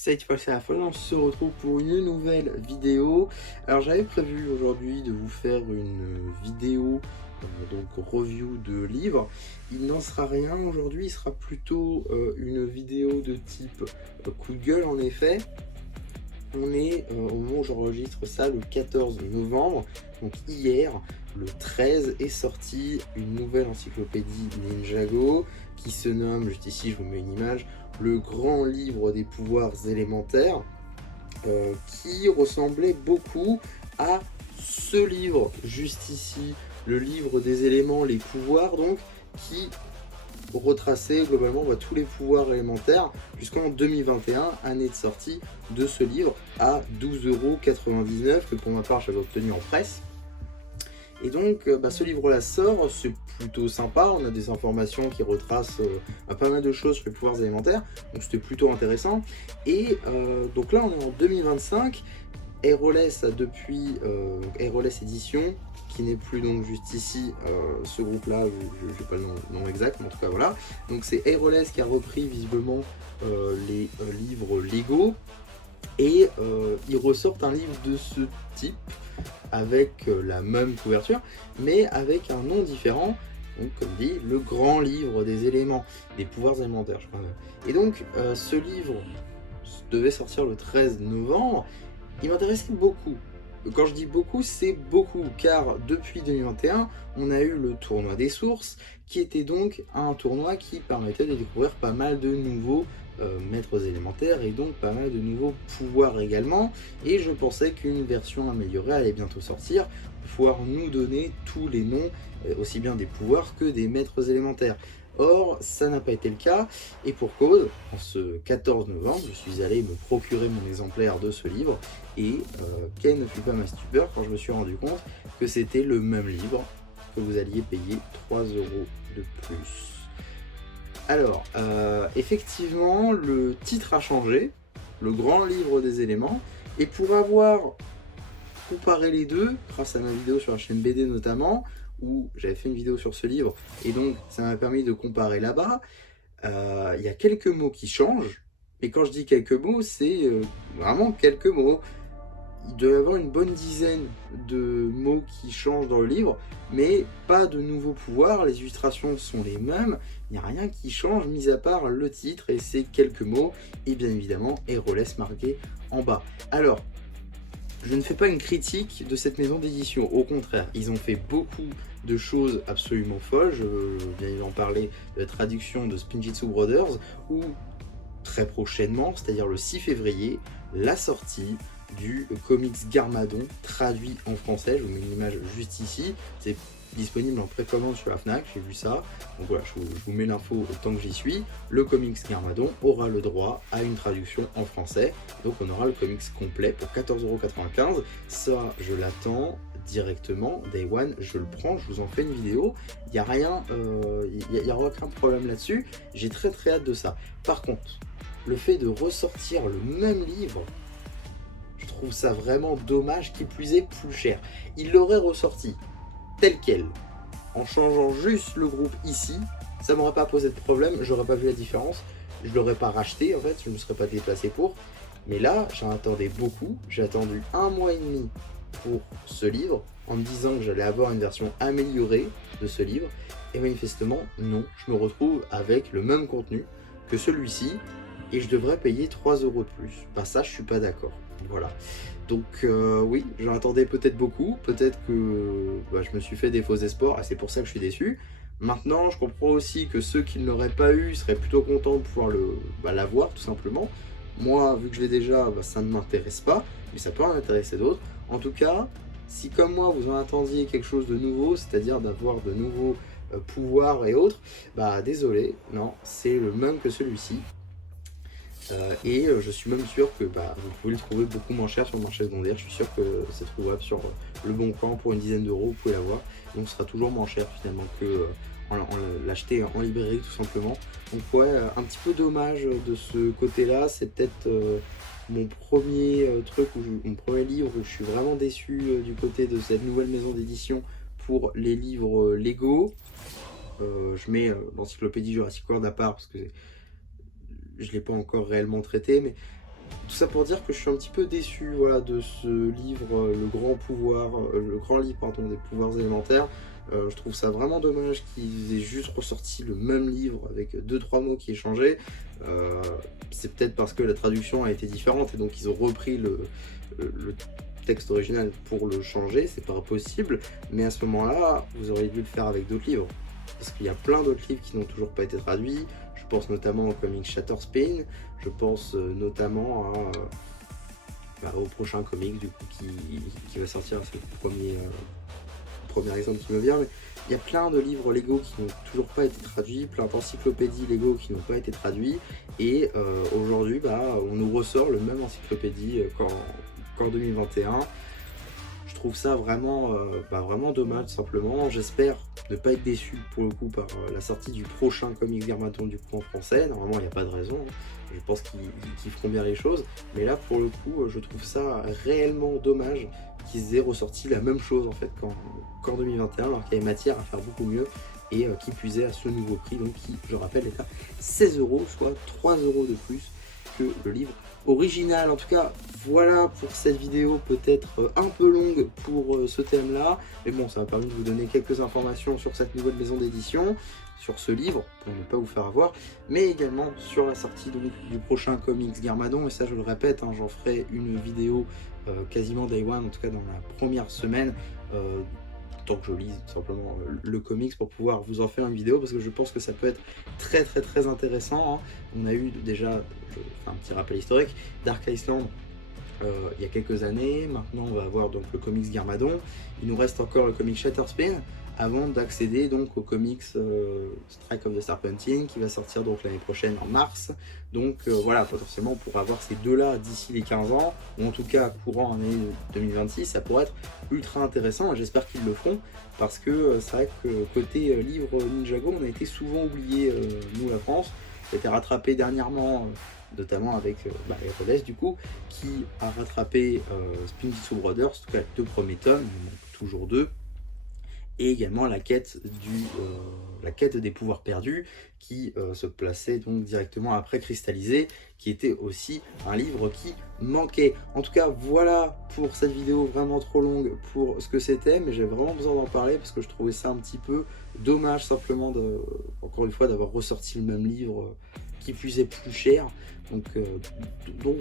Cette fois c'est la fin, on se retrouve pour une nouvelle vidéo. Alors j'avais prévu aujourd'hui de vous faire une vidéo, donc review de livres. Il n'en sera rien aujourd'hui, il sera plutôt une vidéo de type coup de gueule en effet. On est au moment où j'enregistre ça le 14 novembre, donc hier, le 13 est sorti une nouvelle encyclopédie Ninjago qui se nomme, juste ici je vous mets une image, le grand livre des pouvoirs élémentaires, qui ressemblait beaucoup à ce livre juste ici, le livre des éléments, les pouvoirs donc, qui retracer globalement tous les pouvoirs élémentaires jusqu'en 2021, année de sortie de ce livre à 12,99 € que pour ma part j'avais obtenu en presse. Et donc ce livre-là sort, c'est plutôt sympa, on a des informations qui retracent pas mal de choses sur les pouvoirs élémentaires, donc c'était plutôt intéressant. Et donc là on est en 2025, Aeroles a depuis Aeroles Édition, qui n'est plus donc juste ici, ce groupe-là, je n'ai pas le nom exact, mais en tout cas voilà. Donc c'est Aeroles qui a repris visiblement les livres Lego, et ils ressortent un livre de ce type, avec la même couverture, mais avec un nom différent. Donc, comme dit, le grand livre des éléments, des pouvoirs élémentaires, je crois même. Et donc, ce livre devait sortir le 13 novembre. Il m'intéressait beaucoup. Quand je dis beaucoup, c'est beaucoup, car depuis 2021, on a eu le tournoi des sources, qui était donc un tournoi qui permettait de découvrir pas mal de nouveaux maîtres élémentaires et donc pas mal de nouveaux pouvoirs également. Et je pensais qu'une version améliorée allait bientôt sortir pour pouvoir nous donner tous les noms, aussi bien des pouvoirs que des maîtres élémentaires. Or, ça n'a pas été le cas, et pour cause, en ce 14 novembre, je suis allé me procurer mon exemplaire de ce livre, et quelle ne fut pas ma stupeur quand je me suis rendu compte que c'était le même livre, que vous alliez payer 3 € de plus. Alors, effectivement, le titre a changé, le grand livre des éléments, et pour avoir comparé les deux, grâce à ma vidéo sur la chaîne BD notamment, où j'avais fait une vidéo sur ce livre, et donc ça m'a permis de comparer là-bas, il y a quelques mots qui changent, et quand je dis quelques mots, c'est vraiment quelques mots. Il doit y avoir une bonne dizaine de mots qui changent dans le livre, mais pas de nouveaux pouvoirs, les illustrations sont les mêmes, il n'y a rien qui change, mis à part le titre et ces quelques mots, et bien évidemment, Aeroles marqué en bas. Alors, je ne fais pas une critique de cette maison d'édition, au contraire, ils ont fait beaucoup de choses absolument folles. Je viens d'en parler de la traduction de Spinjitzu Brothers, ou très prochainement, c'est-à-dire le 6 février, la sortie du comics Garmadon traduit en français. Je vous mets une image juste ici, c'est disponible en précommande sur la Fnac, j'ai vu ça, donc voilà, je vous mets l'info tant que j'y suis. Le comics Garmadon aura le droit à une traduction en français, donc on aura le comics complet pour 14,95 €. Ça, je l'attends directement, Day One, je le prends, je vous en fais une vidéo, il n'y a rien, il n'y aura aucun problème là-dessus, j'ai très hâte de ça. Par contre, le fait de ressortir le même livre, je trouve ça vraiment dommage, qui plus est plus cher. Il l'aurait ressorti tel quel, en changeant juste le groupe ici, ça m'aurait pas posé de problème, j'aurais pas vu la différence, je l'aurais pas racheté en fait, je ne me serais pas déplacé pour. Mais là, j'en attendais beaucoup, j'ai attendu 1 mois et demi pour ce livre, en me disant que j'allais avoir une version améliorée de ce livre, et manifestement, non, je me retrouve avec le même contenu que celui-ci, et je devrais payer 3 € de plus. Bah ça, je suis pas d'accord. Voilà. Donc oui, j'en attendais peut-être beaucoup, peut-être que je me suis fait des faux espoirs, et c'est pour ça que je suis déçu. Maintenant, je comprends aussi que ceux qui ne l'auraient pas eu seraient plutôt contents de pouvoir l'avoir, tout simplement. Moi, vu que je l'ai déjà, ça ne m'intéresse pas, mais ça peut en intéresser d'autres. En tout cas, si comme moi, vous en attendiez quelque chose de nouveau, c'est-à-dire d'avoir de nouveaux pouvoirs et autres, désolé, non, c'est le même que celui-ci. Et je suis même sûr que vous pouvez le trouver beaucoup moins cher sur le marché secondaire. Je suis sûr que c'est trouvable sur le bon coin pour une dizaine d'euros, vous pouvez l'avoir. Donc ce sera toujours moins cher finalement que l'acheter en librairie tout simplement. Donc ouais, un petit peu dommage de ce côté-là. C'est peut-être mon premier mon premier livre où je suis vraiment déçu du côté de cette nouvelle maison d'édition pour les livres Lego. Je mets l'encyclopédie Jurassic World à part parce que je ne l'ai pas encore réellement traité, mais Tout ça pour dire que je suis un petit peu déçu, voilà, de ce livre, Le Grand Livre, pardon, des pouvoirs élémentaires. Je trouve ça vraiment dommage qu'ils aient juste ressorti le même livre avec deux trois mots qui aient changé. Heu, c'est peut-être parce que la traduction a été différente et donc ils ont repris le texte original pour le changer, c'est pas impossible, mais à ce moment-là, vous auriez dû le faire avec d'autres livres. Parce qu'il y a plein d'autres livres qui n'ont toujours pas été traduits. Je pense notamment au comic Shatterspin, je pense notamment au prochain comic du coup qui va sortir, c'est le premier exemple qui me vient, mais il y a plein de livres Lego qui n'ont toujours pas été traduits, plein d'encyclopédies Lego qui n'ont pas été traduits, et aujourd'hui on nous ressort le même encyclopédie qu'en 2021. Je trouve ça vraiment, vraiment dommage tout simplement. J'espère ne pas être déçu pour le coup par la sortie du prochain comics Garmaton du coup en français. Normalement, il n'y a pas de raison, hein. Je pense qu'ils feront bien les choses. Mais là, pour le coup, je trouve ça réellement dommage qu'ils aient ressorti la même chose en fait qu'en 2021, alors qu'il y avait matière à faire beaucoup mieux et qui puisait à ce nouveau prix, donc qui, je rappelle, est à 16 euros, soit 3 euros de plus que le livre original. En tout cas, voilà pour cette vidéo, peut-être un peu longue pour ce thème-là, mais bon, ça m'a permis de vous donner quelques informations sur cette nouvelle maison d'édition, sur ce livre, pour ne pas vous faire avoir, mais également sur la sortie donc, du prochain comics Garmadon, et ça je le répète, hein, j'en ferai une vidéo quasiment day one, en tout cas dans la première semaine, tant que je lise tout simplement le comics pour pouvoir vous en faire une vidéo, parce que je pense que ça peut être très très très intéressant, hein. On a eu déjà, je fais un petit rappel historique, Dark Island il y a quelques années. Maintenant on va avoir donc le comics Garmadon, il nous reste encore le comics Shatterspin avant d'accéder donc au comics Strike of the Serpentine qui va sortir donc l'année prochaine en mars. Donc voilà, potentiellement on pourra avoir ces deux là d'ici les 15 ans, ou en tout cas courant année 2026, ça pourrait être ultra intéressant et j'espère qu'ils le feront, parce que c'est vrai que côté livre Ninjago on a été souvent oublié, nous la France. Ça a été rattrapé dernièrement notamment avec Herodes du coup, qui a rattrapé Spin Jitsu Brothers, en tout cas les deux premiers tomes, il en manque toujours deux, et également la quête des pouvoirs perdus, qui se plaçait donc directement après Cristallisé, qui était aussi un livre qui manquait. En tout cas, voilà pour cette vidéo vraiment trop longue pour ce que c'était, mais j'avais vraiment besoin d'en parler parce que je trouvais ça un petit peu dommage simplement, encore une fois, d'avoir ressorti le même livre qui plus est plus cher. Donc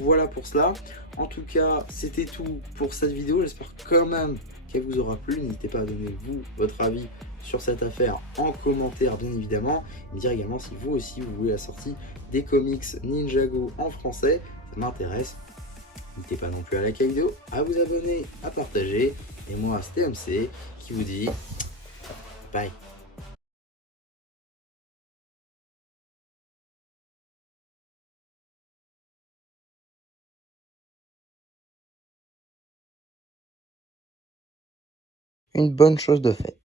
voilà pour cela. En tout cas, c'était tout pour cette vidéo. J'espère quand même qu'elle vous aura plu. N'hésitez pas à donner vous votre avis sur cette affaire en commentaire, bien évidemment. Et me dire également si vous aussi vous voulez la sortie des comics Ninjago en français. Ça m'intéresse. N'hésitez pas non plus à liker la vidéo, à vous abonner, à partager. Et moi, c'était MC qui vous dit bye. Une bonne chose de faite.